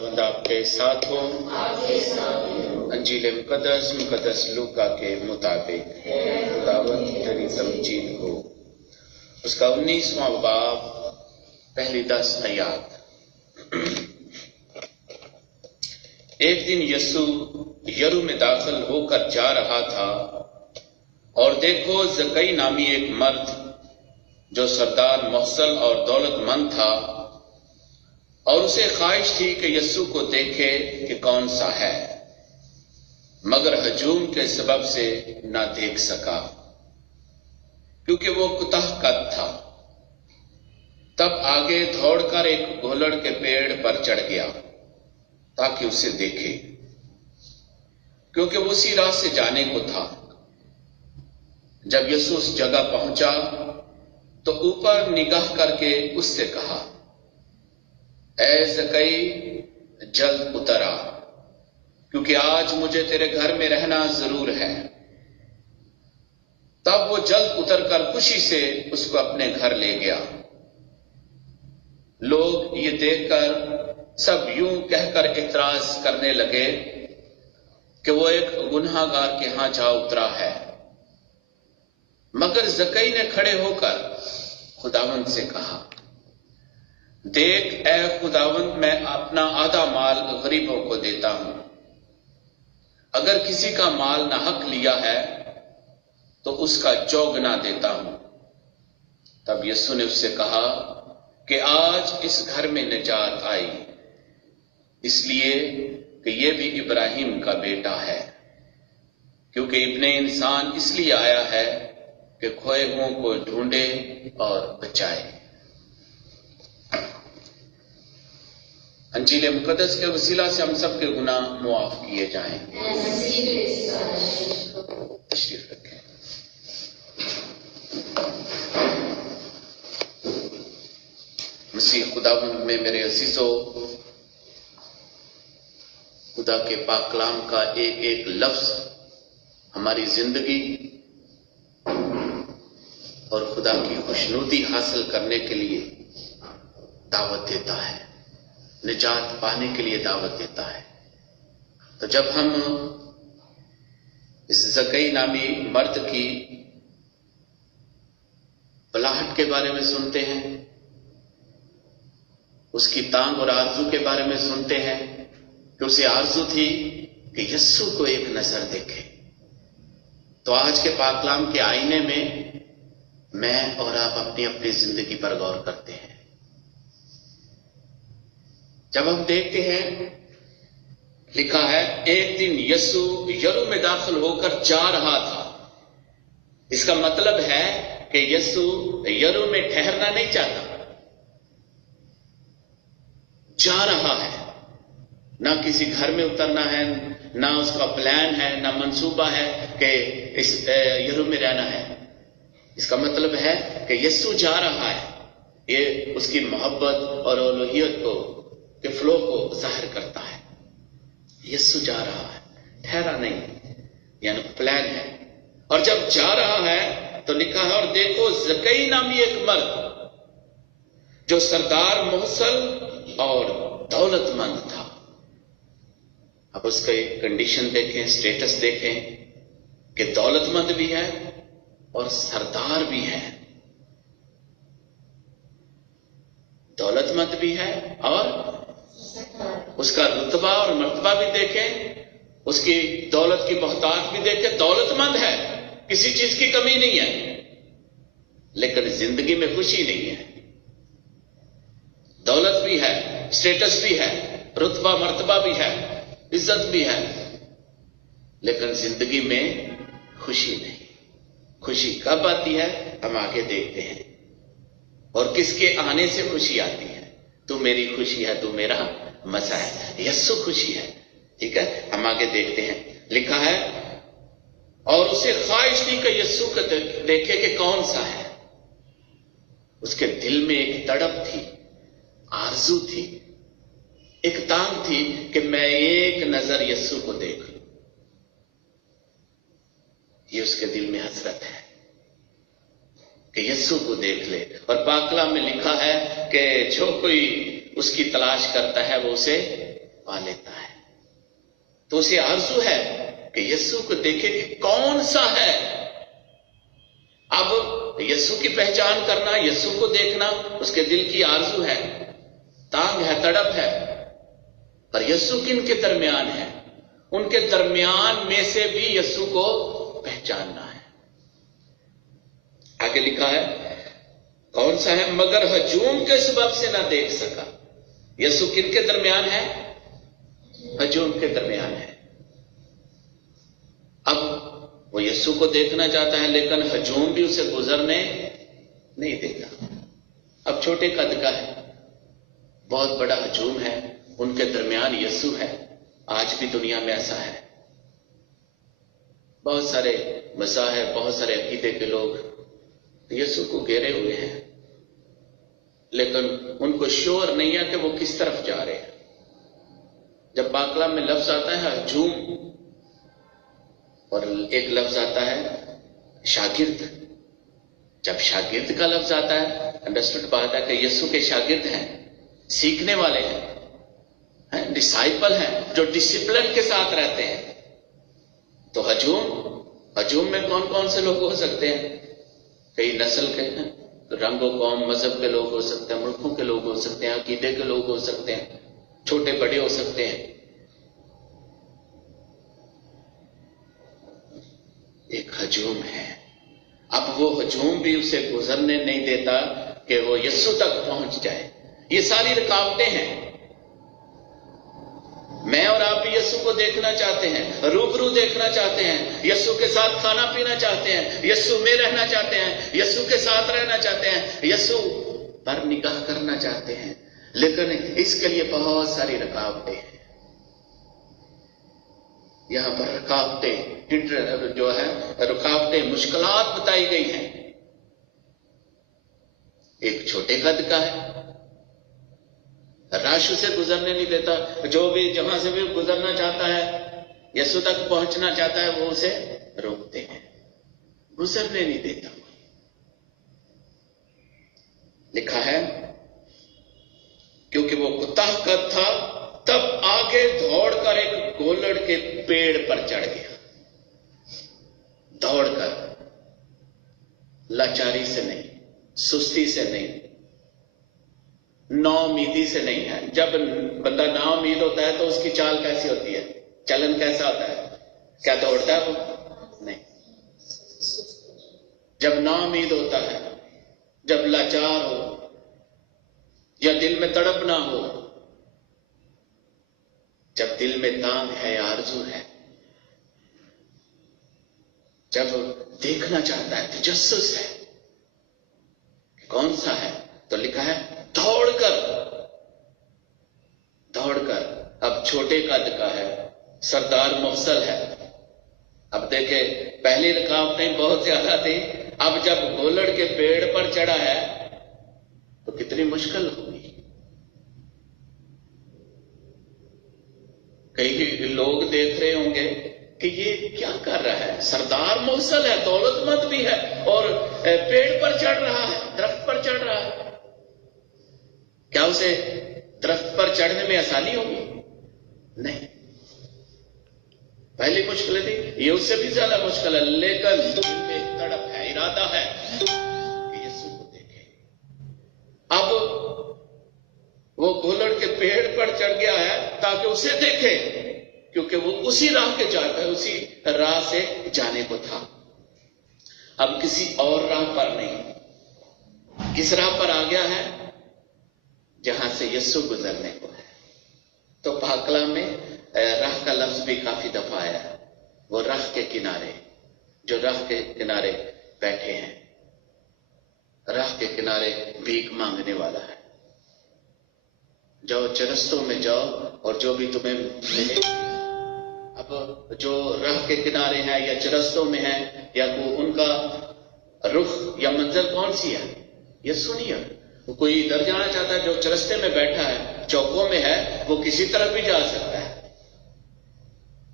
खुदावंद आपके साथ हो। अंजील मुकद्दस लूका के मुताबिक खुदावंद तेरी तमजीद हो। उसका 19वां बाब पहली 10 आयत। एक दिन यीशु यरू में दाखिल होकर जा रहा था और देखो जकई नामी एक मर्द जो सरदार मोहसल और दौलतमंद था और उसे ख्वाहिश थी कि यीशु को देखे कि कौन सा है, मगर हजूम के सबब से ना देख सका क्योंकि वो कुतह कद था। तब आगे दौड़कर एक गोलड़ के पेड़ पर चढ़ गया ताकि उसे देखे, क्योंकि वो उसी राह से जाने को था। जब यीशु उस जगह पहुंचा तो ऊपर निगाह करके उससे कहा, ऐ ज़कई जल्द उतर आ, क्योंकि आज मुझे तेरे घर में रहना जरूर है। तब वो जल्द उतरकर खुशी से उसको अपने घर ले गया। लोग ये देखकर सब यूं कहकर इतराज करने लगे कि वो एक गुनहगार के यहां जा उतरा है। मगर ज़कई ने खड़े होकर खुदावंद से कहा, देख ऐ खुदावंद, मैं अपना आधा माल गरीबों को देता हूं। अगर किसी का माल नाहक लिया है तो उसका चौगुना देता हूं। तब यीशु ने उससे कहा कि आज इस घर में निजात आई, इसलिए कि यह भी इब्राहिम का बेटा है, क्योंकि इब्ने इंसान इसलिए आया है कि खोए हुओं को ढूंढे और बचाए। अंजील मुकद्दस के वसीला से हम सब के गुनाह मुआफ किए जाएं। तशरीफ रखें। मसीह खुदावंद में मेरे अजीजों, खुदा के पाक कलाम का एक एक लफ्ज हमारी जिंदगी और खुदा की खुशनुदी हासिल करने के लिए दावत देता है, निजात पाने के लिए दावत देता है। तो जब हम इस ज़कई नामी मर्द की बलाहट के बारे में सुनते हैं, उसकी तांग और आरजू के बारे में सुनते हैं कि उसे आरजू थी कि यीशु को एक नजर देखे, तो आज के पाक कलाम के आईने में मैं और आप अपनी अपनी जिंदगी पर गौर करते हैं। जब हम देखते हैं, लिखा है एक दिन यीशु यरू में दाखिल होकर जा रहा था। इसका मतलब है कि यीशु यरू में ठहरना नहीं चाहता, जा रहा है। ना किसी घर में उतरना है, ना उसका प्लान है, ना मंसूबा है कि इस यरू में रहना है। इसका मतलब है कि यीशु जा रहा है। ये उसकी मोहब्बत और उलूहियत को के फ्लो को जाहिर करता है। यीशु जा रहा है, ठहरा नहीं, यानी प्लान है। और जब जा रहा है तो लिखा है, और देखो ज़कई नामी एक मर्द जो सरदार मोहसल और दौलतमंद था। अब उसका एक कंडीशन देखें, स्टेटस देखें कि दौलतमंद भी है और सरदार भी है। दौलतमंद भी है और उसका रुतबा और मर्तबा भी देखें, उसकी दौलत की मोहताज भी देखें। दौलतमंद है, किसी चीज की कमी नहीं है, लेकिन जिंदगी में खुशी नहीं है। दौलत भी है, स्टेटस भी है, रुतबा मर्तबा भी है, इज्जत भी है, लेकिन जिंदगी में खुशी नहीं। खुशी कब आती है हम आगे देखते हैं। और किसके आने से खुशी आती है? तू मेरी खुशी है, तू मेरा मजा है, यीशु खुशी है। ठीक है, हम आगे देखते हैं। लिखा है, और उसे ख्वाहिश थी कि यीशु को देखे कि कौन सा है। उसके दिल में एक तड़प थी, आरजू थी, एक तांग थी कि मैं एक नजर यीशु को देख लूं। ये उसके दिल में हसरत है कि यीशु को देख ले। और पाक कलाम में लिखा है कि जो कोई उसकी तलाश करता है वो उसे پا لیتا ہے. تو اسے آرزو ہے کہ یسوع کو دیکھے کہ کون سا ہے. اب یسوع کی پہچان کرنا، یسوع کو دیکھنا اس کے دل کی آرزو ہے، تانگ ہے، تڑپ ہے. پر یسوع کن کے درمیان ہے؟ ان کے درمیان میں سے بھی یسوع کو پہچاننا ہے. آگے لکھا ہے کون سا ہے؟ مگر ہجوم کے سبب سے نہ دیکھ سکا. یسوع کن کے درمیان ہے؟ ہجوم کے درمیان ہے. اب وہ یسوع کو دیکھنا چاہتا ہے لیکن ہجوم بھی اسے گزرنے نہیں دیتا. اب چھوٹے قد کا ہے، بہت بڑا ہجوم ہے، ان کے درمیان یسوع ہے. آج بھی دنیا میں ایسا ہے. بہت سارے مذاہب، بہت سارے عقیدے کے لوگ یسوع کو گھیرے ہوئے ہیں، لیکن ان کو شعور نہیں ہے کہ وہ کس طرف جا رہے ہیں. جب پاک کلام میں لفظ آتا ہے ہجوم اور ایک لفظ آتا ہے شاگرد، جب شاگرد کا لفظ آتا ہے انڈرسٹوڈ بات ہے کہ یسوع کے شاگرد ہیں، سیکھنے والے ہیں، ڈسائپل ہیں جو ڈسپلن کے ساتھ رہتے ہیں. تو ہجوم میں کون کون سے لوگ ہو سکتے ہیں؟ کئی نسل کے ہیں، رنگ و قوم مذہب کے لوگ ہو سکتے ہیں، ملکوں کے لوگ ہو سکتے ہیں، عقیدے کے لوگ ہو سکتے ہیں، چھوٹے بڑے ہو سکتے ہیں. ایک ہجوم ہے. اب وہ ہجوم بھی اسے گزرنے نہیں دیتا کہ وہ یسوع تک پہنچ جائے. یہ ساری رکاوٹیں ہیں. میں اور آپ بھی یسوع کو دیکھنا چاہتے ہیں، روبرو دیکھنا چاہتے ہیں، یسوع کے ساتھ کھانا پینا چاہتے ہیں، یسوع میں رہنا چاہتے ہیں، یسوع کے ساتھ رہنا چاہتے ہیں، یسوع پر نگاہ کرنا چاہتے ہیں، لیکن اس کے لیے بہت ساری رکاوٹیں ہیں. یہاں پر رکاوٹیں جو ہے رکاوٹیں، مشکلات بتائی گئی ہیں. ایک چھوٹے قد کا ہے، رش اسے گزرنے نہیں دیتا. جو بھی جہاں سے بھی گزرنا چاہتا ہے، یسوع تک پہنچنا چاہتا ہے، وہ اسے روکتے ہیں، گزرنے نہیں دیتا. لکھا ہے کیونکہ وہ کوتاہ قد تھا، تب آگے دوڑ کر ایک گولڑ کے پیڑ پر چڑھ گیا. دوڑ کر، لاچاری سے نہیں، سستی سے نہیں، نا امیدی سے نہیں ہے. جب بندہ نا امید ہوتا ہے تو اس کی چال کیسی ہوتی ہے، چلن کیسا ہوتا ہے؟ کیا دوڑتا ہے وہ؟ نہیں. جب نا امید ہوتا ہے، جب لاچار ہو یا دل میں تڑپ نہ ہو، جب دل میں تانگ ہے، آرزو ہے، جب دیکھنا چاہتا ہے، تجسس ہے، کون سا ہے؟ تو لکھا ہے دوڑ کر. اب چھوٹے قد کا ہے، سردار مفصل ہے. اب دیکھیں پہلی رکاوٹیں بہت زیادہ تھی، اب جب گولڑ کے پیڑ پر چڑھا ہے تو کتنی مشکل ہوگی. کئی لوگ دیکھ رہے ہوں گے کہ یہ کیا کر رہا ہے، سردار مفصل ہے، دولت مند بھی ہے اور پیڑ پر چڑھ رہا ہے، درخت پر چڑھ رہا ہے. کیا اسے درخت پر چڑھنے میں آسانی ہوگی؟ نہیں. پہلی مشکل تھی، یہ اس سے بھی زیادہ مشکل ہے، لیکن دل میں تڑپ ہے، ارادہ ہے کہ یسوع کو دیکھے. اب وہ گولڑ کے پیڑ پر چڑھ گیا ہے تاکہ اسے دیکھے، کیونکہ وہ اسی راہ کے جاتا ہے، اسی راہ سے جانے کو تھا. اب کسی اور راہ پر نہیں. کس راہ پر آ گیا ہے؟ جہاں سے یسوع گزرنے کو ہے. تو پاک کلام میں راہ کا لفظ بھی کافی دفعہ آیا ہے. وہ راہ کے کنارے، جو راہ کے کنارے بیٹھے ہیں، راہ کے کنارے بھیک مانگنے والا ہے. جاؤ چرستوں میں جاؤ اور جو بھی تمہیں ملے. اب جو راہ کے کنارے ہیں یا چرستوں میں ہیں، یا ان کا رخ یا منزل کون سی ہے؟ یسوع نہیں ہے. کوئی ادھر جانا چاہتا ہے، جو چرستے میں بیٹھا ہے، چوکوں میں ہے، وہ کسی طرف بھی جا سکتا ہے.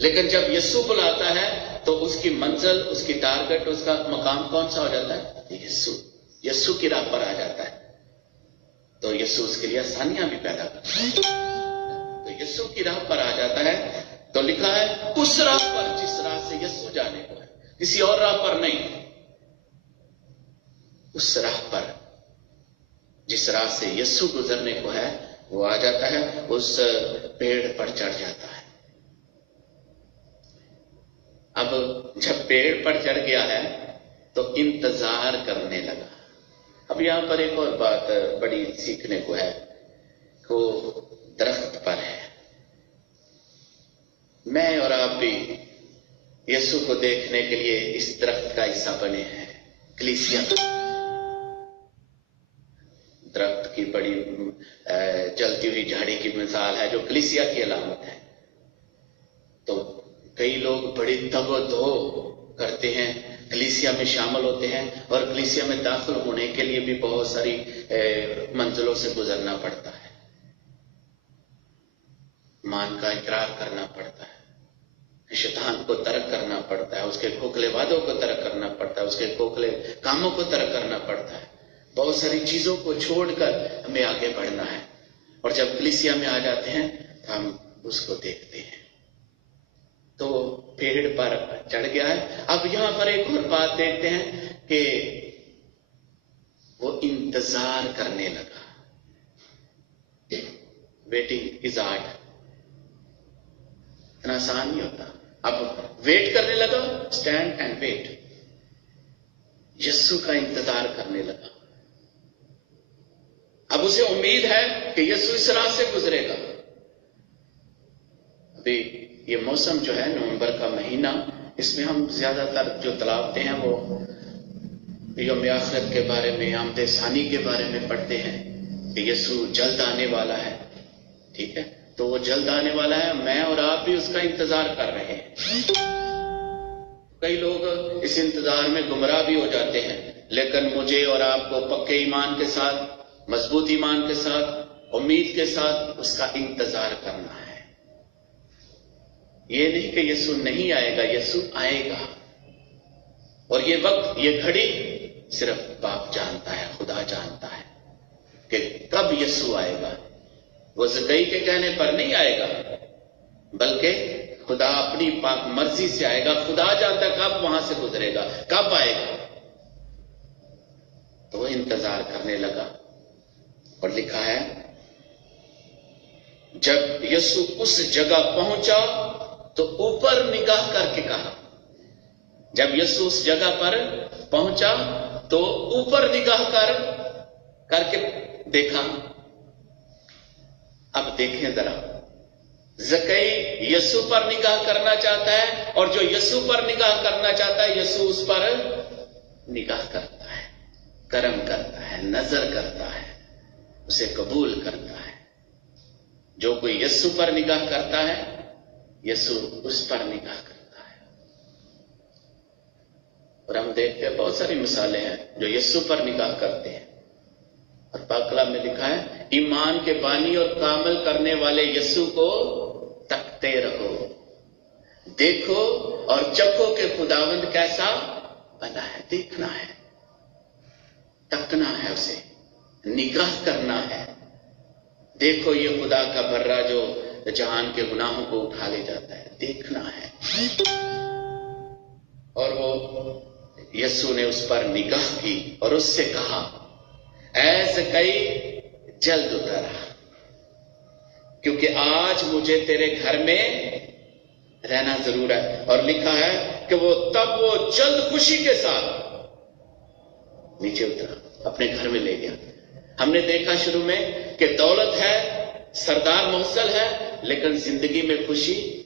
لیکن جب یسوع بلاتا ہے تو اس کی منزل، اس کی ٹارگٹ، اس کا مقام کون سا ہو جاتا ہے؟ یسوع کی راہ پر آ جاتا ہے. تو یسوع اس کے لیے آسانیاں بھی پیدا کرتا ہے. تو यीशु की राह पर आ जाता है तो लिखा है उस राह पर जिस राह से यीशु जाने को है, किसी और राह पर नहीं। उस राह पर जिस राह से यीशु गुजरने को है वो आ जाता है, उस पेड़ पर चढ़ जाता है। अब जब पेड़ पर चढ़ गया है तो इंतजार करने लगा। अब यहां पर एक और बात बड़ी सीखने को है, वो दरख्त पर है। मैं और आप भी यीशु को देखने के लिए इस दरख्त का हिस्सा बने हैं। कलीसिया दरख्त की बड़ी जलती हुई झाड़ी की मिसाल है जो कलीसिया की अलामत है। तो कई लोग बड़ी तगो-दो करते हैं, कलीसिया में शामिल होते हैं और कलीसिया में दाखिल होने के लिए भी बहुत सारी मंजिलों से गुजरना पड़ता है। ईमान का इकरार करना पड़ता है, शैतान को तर्क करना पड़ता है, उसके खोखले वादों को तर्क करना पड़ता है, उसके खोखले कामों को तर्क करना पड़ता है। बहुत सारी चीजों को छोड़कर हमें आगे बढ़ना है। और जब कलीसिया में आ जाते हैं तो हम उसको देखते हैं। तो पेड़ पर चढ़ गया है। अब यहां पर एक और बात देखते हैं कि वो इंतजार करने लगा। वेटिंग इज आर्ट, इतना आसान नहीं होता। अब वेट करने लगा, स्टैंड एंड वेट, यीशु का इंतजार करने लगा। अब उसे उम्मीद है कि यीशु इस राह से गुजरेगा। अभी ये मौसम जो है नवंबर का महीना, इसमें हम ज्यादातर जो तलावते हैं वो यौम आखिरत के बारे में, आमद सानी के बारे में पढ़ते हैं कि यीशु जल्द आने वाला है। ठीक है, तो वो जल्द आने वाला है, मैं और आप भी उसका इंतजार कर रहे हैं। कई लोग इस इंतजार में गुमराह भी हो जाते हैं, लेकिन मुझे और आपको पक्के ईमान के साथ, मजबूत ईमान के साथ, उम्मीद के साथ उसका इंतजार करना है। ये नहीं कि यीशु नहीं आएगा, यीशु आएगा। और ये वक्त, ये घड़ी सिर्फ बाप जानता है, खुदा जानता है कि कब यीशु आएगा। वो ज़कई के कहने पर नहीं आएगा, बल्कि खुदा अपनी पाक मर्जी से आएगा। खुदा जानता कब वहां से गुजरेगा, कब आएगा। तो वो इंतजार करने लगा। और लिखा है जब यीशु उस जगह पहुंचा तो ऊपर निगाह करके कहा। जब यीशु उस जगह पर पहुंचा तो ऊपर निगाह करके देखा। अब देखें जरा, ज़कई यीशु पर निगाह करना चाहता है, और जो यीशु पर निगाह करना चाहता है यीशु उस पर निगाह करता है, करम करता है, नजर करता है, उसे कबूल करता है। जो कोई यीशु पर निगाह करता है यीशु उस पर निगाह करता है। और हम देखते हैं बहुत सारी मिसालें हैं जो यीशु पर निगाह करते हैं। और पाक कलाम में लिखा है ईमान के बानी और कामल करने वाले यीशु को तकते रहो, देखो और चखो कि खुदावंद कैसा बना है। देखना है, तकना है, उसे निगाह करना है। देखो ये खुदा का बर्रा जो जहान के गुनाहों को उठा ले जाता है, देखना है। और वो यीशु ने उस पर निगाह की और उससे कहा ऐसे कई जल्द उतरा, क्योंकि आज मुझे तेरे घर में रहना जरूर है। और लिखा है कि वो जल्द खुशी के साथ नीचे उतरा, अपने घर में ले गया। हमने देखा शुरू में कि दौलत है, सरदार मोहसल है, लेकिन जिंदगी में खुशी